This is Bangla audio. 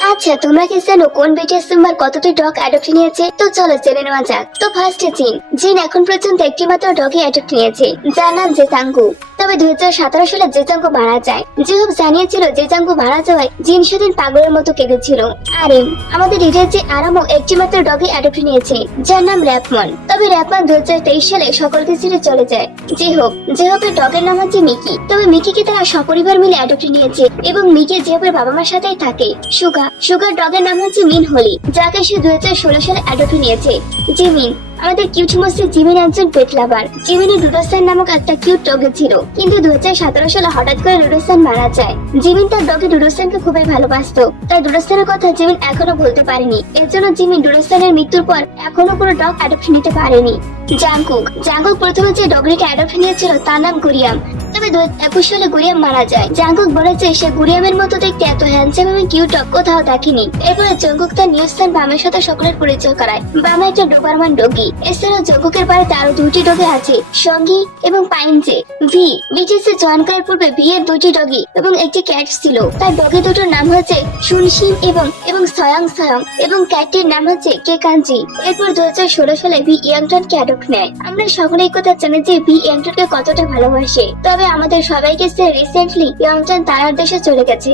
আচ্ছা তোমরা কি জানো কোন বিটিএস মেম্বার কতটি ডগ অ্যাডপ্ট নিয়েছে? তো চলো জেনে নেওয়া যাক। তো ফার্স্টে জিন। জিন এখন পর্যন্ত একটি মাত্র ডগই অ্যাডপ্ট নিয়েছে। যার নাম জেসাঙ্গু। তবে দুই সালে জেজাঙ্গু মারা যায়। জিহুব জানিয়েছিল জেজাঙ্গু মারা যাওয়ায় জিন সেদিন পাগলের মতো কেঁদেছিল। আরে, আমাদের যে আরামও একটি মাত্র ডগই অ্যাডপ্ট নিয়েছে, যার নাম র্যাপমন। তবে র্যাপমন দুই সালে সকলকে ছেড়ে চলে যায়। জেহব জেহবের ডগের নাম হচ্ছে মিকি। তবে মিকিকে তারা সপরিবার মিলে অ্যাডপ্ট নিয়েছে এবং মিকি জেহবের বাবা মার সাথেই থাকে। সুগা, সুগার ডগের নাম হচ্ছে মিন হোলি যাকে সে দুই হাজার ষোলো সালে অ্যাডপ্ট নিয়েছে। জিমিন আমাদের কিউট মস্তি জিমিন একজন পেট লাভার জিমিনি ডুডোসান নামক একটা কিউট ডগে ছিল। কিন্তু দুই হাজার সতেরো সালে হঠাৎ করে ডুডোসান মারা যায়। জিমিন তার ডগে ডুডোসানকে খুবই ভালোবাসতো। তাই ডুডোসানের কথা জিমিন এখনও বলতে পারেনি। এর জন্য জিমিন ডুডোসানের মৃত্যুর পর এখনও কোনো ডগ অ্যাডপ্ট নিতে পারেনি। জাঙ্কুক জাঙ্কুক প্রথমে যে ডগরিকে অ্যাডপ্ট নিয়েছিল তার নাম গুরিয়াম। তবে দু একুশ সালে গুরিয়াম মারা যায়। জাঙ্কুক বলেছে, সে গুরিয়ামের মতো দেখতে এত হ্যান্ডসাম এবং কিউট কোথাও দেখেনি। এরপরে জঙ্কুক তার নিজ স্থান বামের সাথে সকলের পরিচয় করায়। বামে একটা ডোবারমান ডগি। এছাড়াও জঙ্কুকের বাড়িতে আরও দুটি ডগে আছে, সঙ্গী এবং পাইনজে। ভি বিটিএস এ জয়েন করার পূর্বে ভি এর দুটি ডগি এবং একটি ক্যাট ছিল। তার ডগি দুটোর নাম হচ্ছে শুনশিন এবং এবং সয়ং সয়ং এবং ক্যাটটির নাম হচ্ছে কেকাঞ্জি এরপর দু হাজার ষোলো সালে ভি ইয়াংটনকে অ্যাডপ্ট নেয়। আমরা সকলেই কথা জানি যে ভি ইয়াংটনকে কতটা ভালোবাসে। তবে আমাদের সবাইকে সে রিসেন্টলি ইয়ংচান তারার দেশে চলে গেছে।